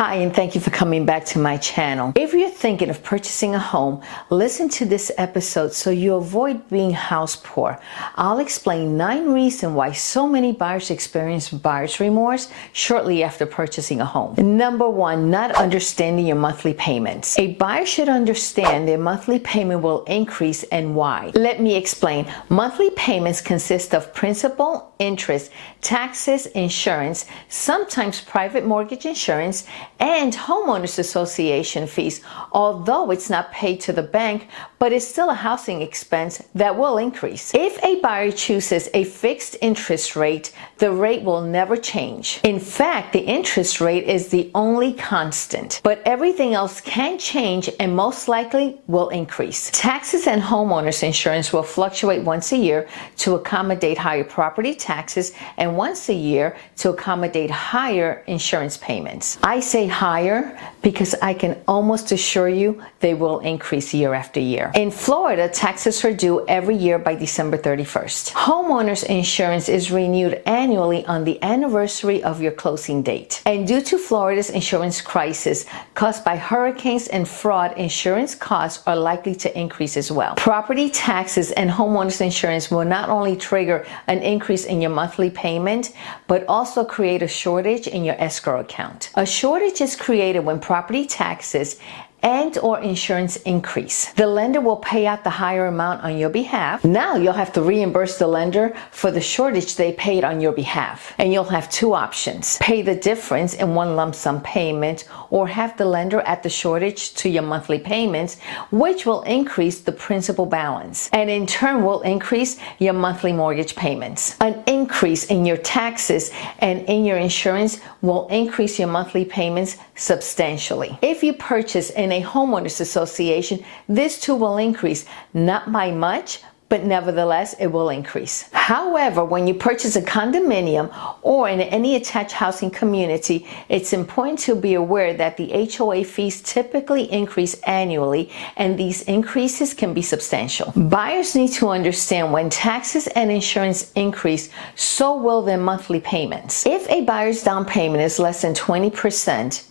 Hi, and thank you for coming back to my channel. If you're thinking of purchasing a home, listen to this episode so you avoid being house poor. I'll explain 9 reasons why so many buyers experience buyer's remorse shortly after purchasing a home. Number 1, not understanding your monthly payments. A buyer should understand their monthly payment will increase and why. Let me explain. Monthly payments consist of principal, interest, taxes, insurance, sometimes private mortgage insurance, and homeowners association fees, although it's not paid to the bank, but it's still a housing expense that will increase. If a buyer chooses a fixed interest rate, the rate will never change. In fact, the interest rate is the only constant, but everything else can change and most likely will increase. Taxes and homeowners insurance will fluctuate once a year to accommodate higher property taxes and once a year to accommodate higher insurance payments. I say higher because I can almost assure you they will increase year after year. In Florida, taxes are due every year by December 31st. Homeowners insurance is renewed annually on the anniversary of your closing date. And due to Florida's insurance crisis caused by hurricanes and fraud, insurance costs are likely to increase as well. Property taxes and homeowners insurance will not only trigger an increase in your monthly payment, but also create a shortage in your escrow account. A shortage is created when property taxes and or insurance increase. The lender will pay out the higher amount on your behalf. Now you'll have to reimburse the lender for the shortage they paid on your behalf. And you'll have 2 options. Pay the difference in one lump sum payment or have the lender add the shortage to your monthly payments, which will increase the principal balance and in turn will increase your monthly mortgage payments. An increase in your taxes and in your insurance will increase your monthly payments substantially. If you purchase in a homeowners association, this too will increase, not by much, but nevertheless it will increase. However, when you purchase a condominium or in any attached housing community, it's important to be aware that the HOA fees typically increase annually, and these increases can be substantial. Buyers need to understand when taxes and insurance increase, so will their monthly payments. If a buyer's down payment is less than 20%,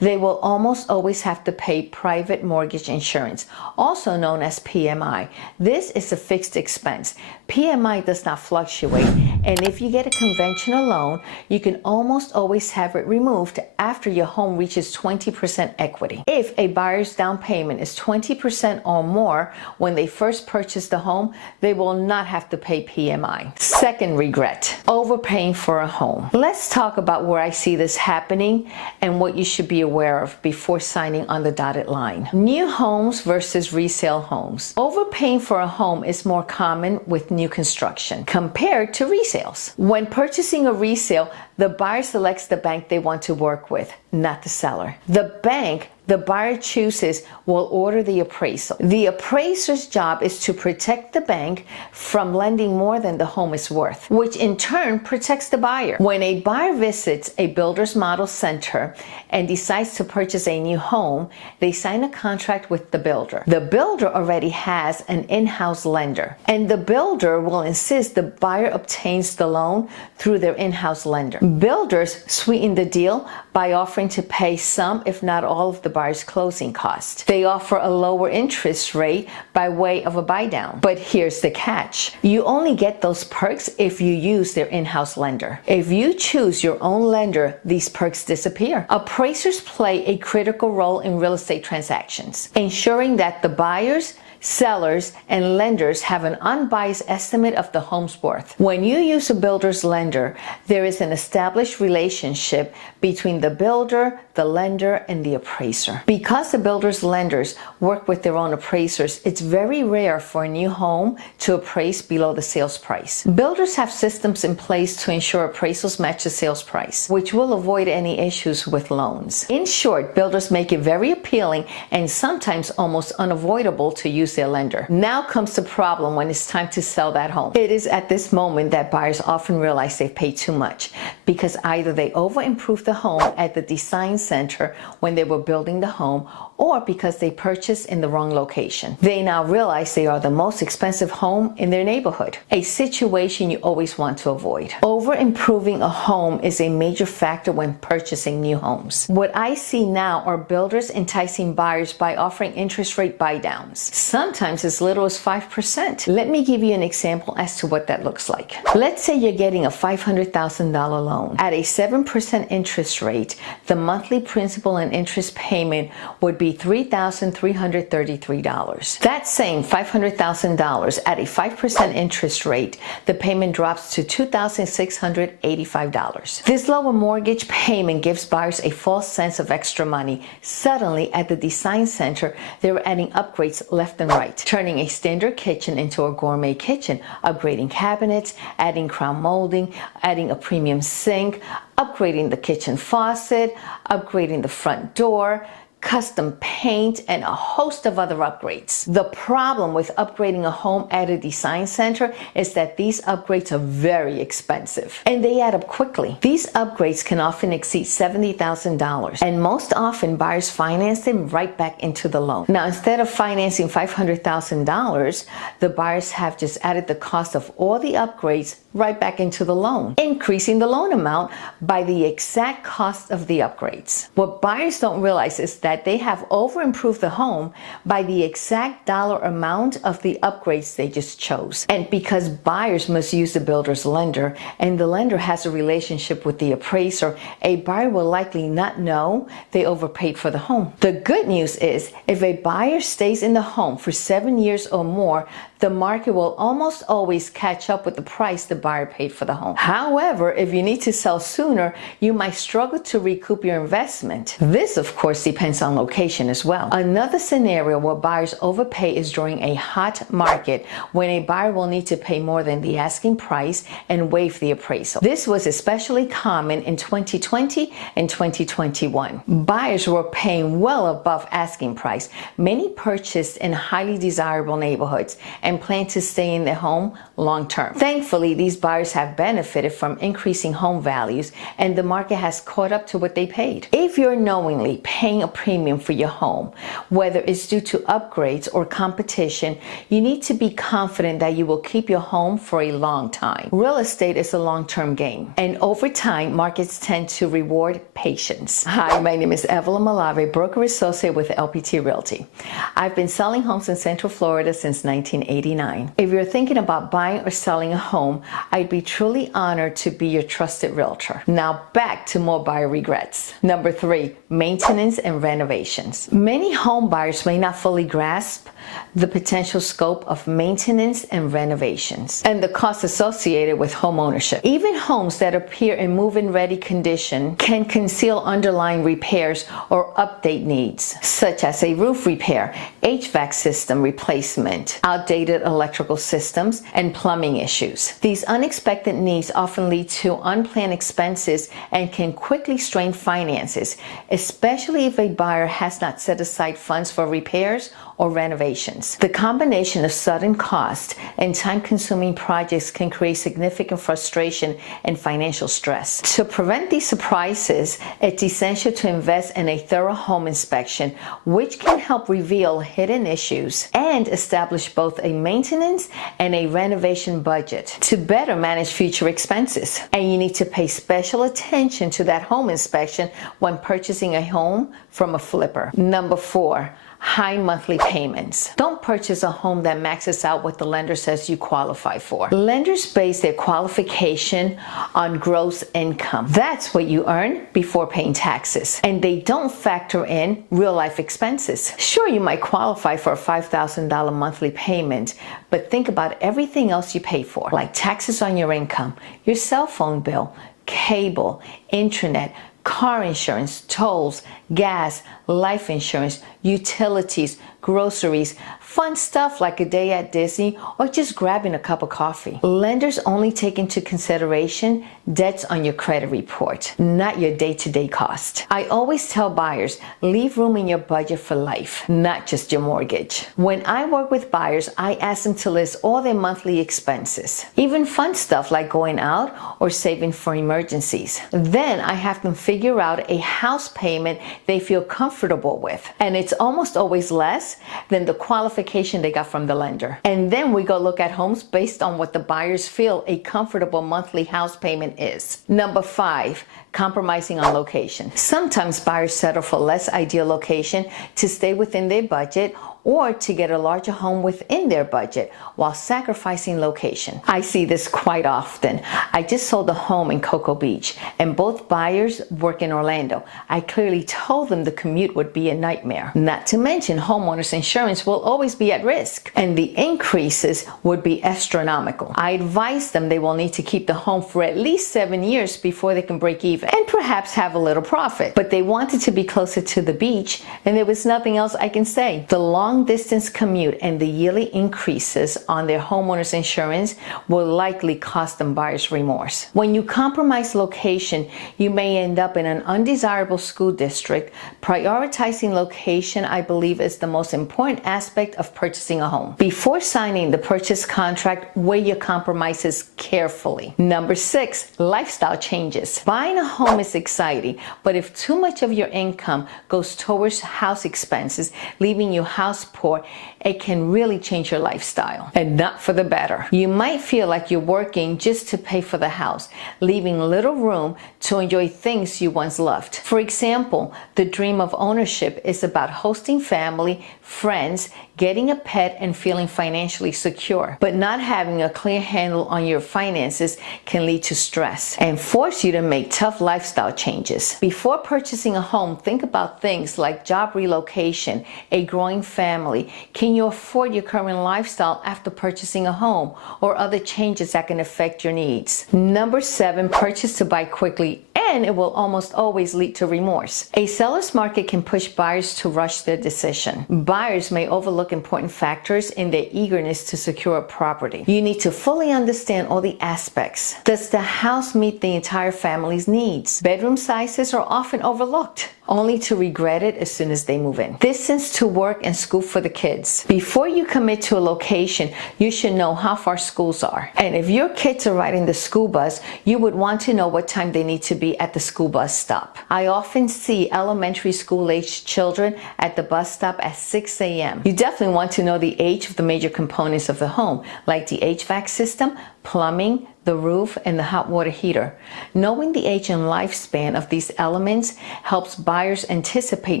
they will almost always have to pay private mortgage insurance, also known as PMI. This is a fixed expense. PMI does not fluctuate, and if you get a conventional loan, you can almost always have it removed after your home reaches 20% equity. If a buyer's down payment is 20% or more when they first purchase the home, they will not have to pay PMI. Second regret, overpaying for a home. Let's talk about where I see this happening and what you should be aware of before signing on the dotted line. New homes versus resale homes. Overpaying for a home is more common with new construction compared to resales. When purchasing a resale, the buyer selects the bank they want to work with, not the seller. The bank the buyer chooses will order the appraisal. The appraiser's job is to protect the bank from lending more than the home is worth, which in turn protects the buyer. When a buyer visits a builder's model center and decides to purchase a new home, they sign a contract with the builder. The builder already has an in-house lender, and the builder will insist the buyer obtains the loan through their in-house lender. Builders sweeten the deal by offering to pay some, if not all, of the buyer's closing costs. They offer a lower interest rate by way of a buy down. But here's the catch. You only get those perks if you use their in-house lender. If you choose your own lender, these perks disappear. Appraisers play a critical role in real estate transactions, ensuring that the buyers, sellers, and lenders have an unbiased estimate of the home's worth. When you use a builder's lender, there is an established relationship between the builder, the lender, and the appraiser. Because the builder's lenders work with their own appraisers, it's very rare for a new home to appraise below the sales price. Builders have systems in place to ensure appraisals match the sales price, which will avoid any issues with loans. In short, builders make it very appealing and sometimes almost unavoidable to use use their lender. Now comes the problem when it's time to sell that home. It is at this moment that buyers often realize they've paid too much because either they over-improved the home at the design center when they were building the home, or because they purchased in the wrong location. They now realize they are the most expensive home in their neighborhood, a situation you always want to avoid. Over-improving a home is a major factor when purchasing new homes. What I see now are builders enticing buyers by offering interest rate buy-downs, sometimes as little as 5%. Let me give you an example as to what that looks like. Let's say you're getting a $500,000 loan. At a 7% interest rate, the monthly principal and interest payment would be $3,333. That same $500,000 at a 5% interest rate, the payment drops to $2,685. This lower mortgage payment gives buyers a false sense of extra money. Suddenly, at the design center, they were adding upgrades left and right, turning a standard kitchen into a gourmet kitchen, upgrading cabinets, adding crown molding, adding a premium sink, upgrading the kitchen faucet, upgrading the front door, custom paint, and a host of other upgrades. The problem with upgrading a home at a design center is that these upgrades are very expensive and they add up quickly. These upgrades can often exceed $70,000, and most often buyers finance them right back into the loan. Now, instead of financing $500,000, the buyers have just added the cost of all the upgrades right back into the loan, increasing the loan amount by the exact cost of the upgrades. What buyers don't realize is that they have over-improved the home by the exact dollar amount of the upgrades they just chose. And because buyers must use the builder's lender, and the lender has a relationship with the appraiser, a buyer will likely not know they overpaid for the home. The good news is, if a buyer stays in the home for 7 years or more, the market will almost always catch up with the price the buyer paid for the home. However, if you need to sell sooner, you might struggle to recoup your investment. This, of course, depends on location as well. Another scenario where buyers overpay is during a hot market, when a buyer will need to pay more than the asking price and waive the appraisal. This was especially common in 2020 and 2021. Buyers were paying well above asking price. Many purchased in highly desirable neighborhoods and plan to stay in their home long term. Thankfully, these buyers have benefited from increasing home values, and the market has caught up to what they paid. If you're knowingly paying a premium for your home, whether it's due to upgrades or competition, you need to be confident that you will keep your home for a long time. Real estate is a long-term game, and over time, markets tend to reward patience. Hi, my name is Evelyn Malave, broker associate with LPT Realty. I've been selling homes in Central Florida since 1989. If you're thinking about buying or selling a home, I'd be truly honored to be your trusted realtor. Now back to more buyer regrets. Number 3, maintenance and renovations. Many home buyers may not fully grasp the potential scope of maintenance and renovations and the costs associated with home ownership. Even homes that appear in move-in ready condition can conceal underlying repairs or update needs, such as a roof repair, HVAC system replacement, outdated electrical systems, and plumbing issues. These unexpected needs often lead to unplanned expenses and can quickly strain finances, especially if a buyer has not set aside funds for repairs or renovations. The combination of sudden cost and time-consuming projects can create significant frustration and financial stress. To prevent these surprises, it's essential to invest in a thorough home inspection, which can help reveal hidden issues and establish both a maintenance and a renovation budget to better manage future expenses. And you need to pay special attention to that home inspection when purchasing a home from a flipper. Number 4, high monthly payments. Don't purchase a home that maxes out what the lender says you qualify for. Lenders base their qualification on gross income. That's what you earn before paying taxes. And they don't factor in real life expenses. Sure, you might qualify for a $5,000 monthly payment, but think about everything else you pay for, like taxes on your income, your cell phone bill, cable, internet, car insurance, tolls, gas, life insurance, utilities, groceries, fun stuff like a day at Disney or just grabbing a cup of coffee. Lenders only take into consideration debts on your credit report, not your day-to-day cost. I always tell buyers, leave room in your budget for life, not just your mortgage. When I work with buyers, I ask them to list all their monthly expenses, even fun stuff like going out or saving for emergencies. Then I have them figure out a house payment they feel comfortable with, and it's almost always less than the qualification they got from the lender. And then we go look at homes based on what the buyers feel a comfortable monthly house payment is. Number 5, compromising on location. Sometimes buyers settle for less ideal location to stay within their budget or to get a larger home within their budget while sacrificing location. I see this quite often. I just sold a home in Cocoa Beach and both buyers work in Orlando. I clearly told them the commute would be a nightmare. Not to mention homeowners insurance will always be at risk and the increases would be astronomical. I advised them they will need to keep the home for at least 7 years before they can break even and perhaps have a little profit. But they wanted to be closer to the beach and there was nothing else I can say. The long distance commute and the yearly increases on their homeowners insurance will likely cost them buyer's remorse. When you compromise location, you may end up in an undesirable school district. Prioritizing location, I believe, is the most important aspect of purchasing a home. Before signing the purchase contract, weigh your compromises carefully. Number 6, lifestyle changes. Buying a home is exciting, but if too much of your income goes towards house expenses, leaving your house poor, it can really change your lifestyle, and not for the better. You might feel like you're working just to pay for the house, leaving little room to enjoy things you once loved. For example, the dream of ownership is about hosting family, friends, getting a pet, and feeling financially secure. But not having a clear handle on your finances can lead to stress and force you to make tough lifestyle changes. Before purchasing a home, think about things like job relocation, a growing family. Can you afford your current lifestyle after purchasing a home, or other changes that can affect your needs? Number 7, purchase to buy quickly, and it will almost always lead to remorse. A seller's market can push buyers to rush their decision. Buyers may overlook important factors in their eagerness to secure a property. You need to fully understand all the aspects. Does the house meet the entire family's needs? Bedroom sizes are often overlooked, only to regret it as soon as they move in. Distance to work and school for the kids. Before you commit to a location, you should know how far schools are. And if your kids are riding the school bus, you would want to know what time they need to be at the school bus stop. I often see elementary school-aged children at the bus stop at 6 a.m. You definitely want to know the age of the major components of the home, like the HVAC system, plumbing, the roof, and the hot water heater. Knowing the age and lifespan of these elements helps buyers anticipate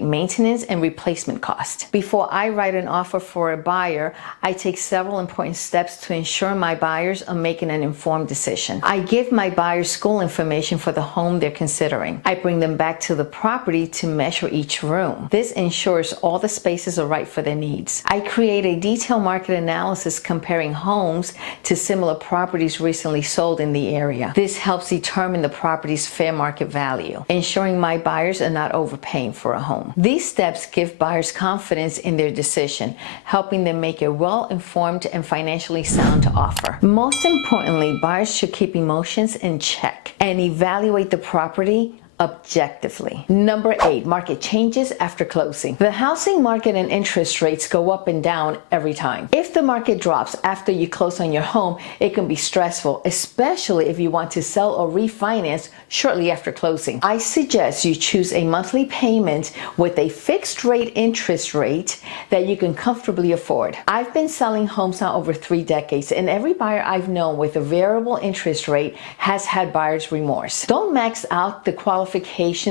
maintenance and replacement costs. Before I write an offer for a buyer, I take several important steps to ensure my buyers are making an informed decision. I give my buyers school information for the home they're considering. I bring them back to the property to measure each room. This ensures all the spaces are right for their needs. I create a detailed market analysis comparing homes to similar properties recently sold in the area. This helps determine the property's fair market value, ensuring my buyers are not overpaying for a home. These steps give buyers confidence in their decision, helping them make a well-informed and financially sound offer. Most importantly, buyers should keep emotions in check and evaluate the property objectively. Number 8, market changes after closing. The housing market and interest rates go up and down every time. If the market drops after you close on your home, it can be stressful, especially if you want to sell or refinance shortly after closing. I suggest you choose a monthly payment with a fixed rate interest rate that you can comfortably afford. I've been selling homes now over 3 decades, and every buyer I've known with a variable interest rate has had buyer's remorse. Don't max out the qualification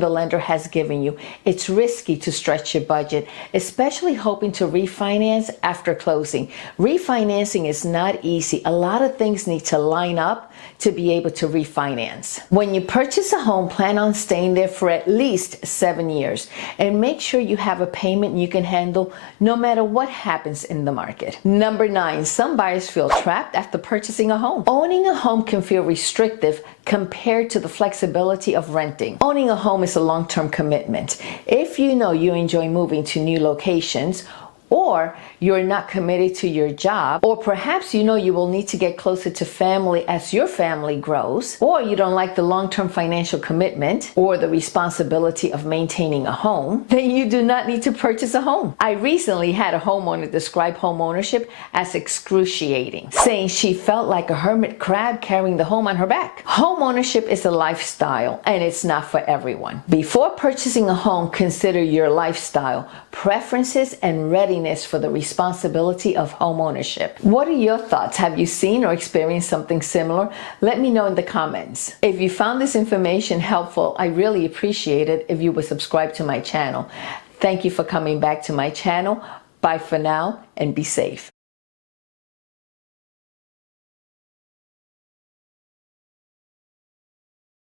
the lender has given you. It's risky to stretch your budget, especially hoping to refinance after closing. Refinancing is not easy. A lot of things need to line up to be able to refinance. When you purchase a home, plan on staying there for at least 7 years and make sure you have a payment you can handle no matter what happens in the market. Number 9, some buyers feel trapped after purchasing a home. Owning a home can feel restrictive compared to the flexibility of renting. Owning a home is a long-term commitment. If you know you enjoy moving to new locations, or you're not committed to your job, or perhaps you know you will need to get closer to family as your family grows, or you don't like the long-term financial commitment or the responsibility of maintaining a home, then you do not need to purchase a home. I recently had a homeowner describe home ownership as excruciating, saying she felt like a hermit crab carrying the home on her back. Home ownership is a lifestyle, and it's not for everyone. Before purchasing a home, consider your lifestyle, preferences, and readiness for the responsibility of home ownership. What are your thoughts? Have you seen or experienced something similar? Let me know in the comments. If you found this information helpful, I really appreciate it if you would subscribe to my channel. Thank you for coming back to my channel. Bye for now, and be safe.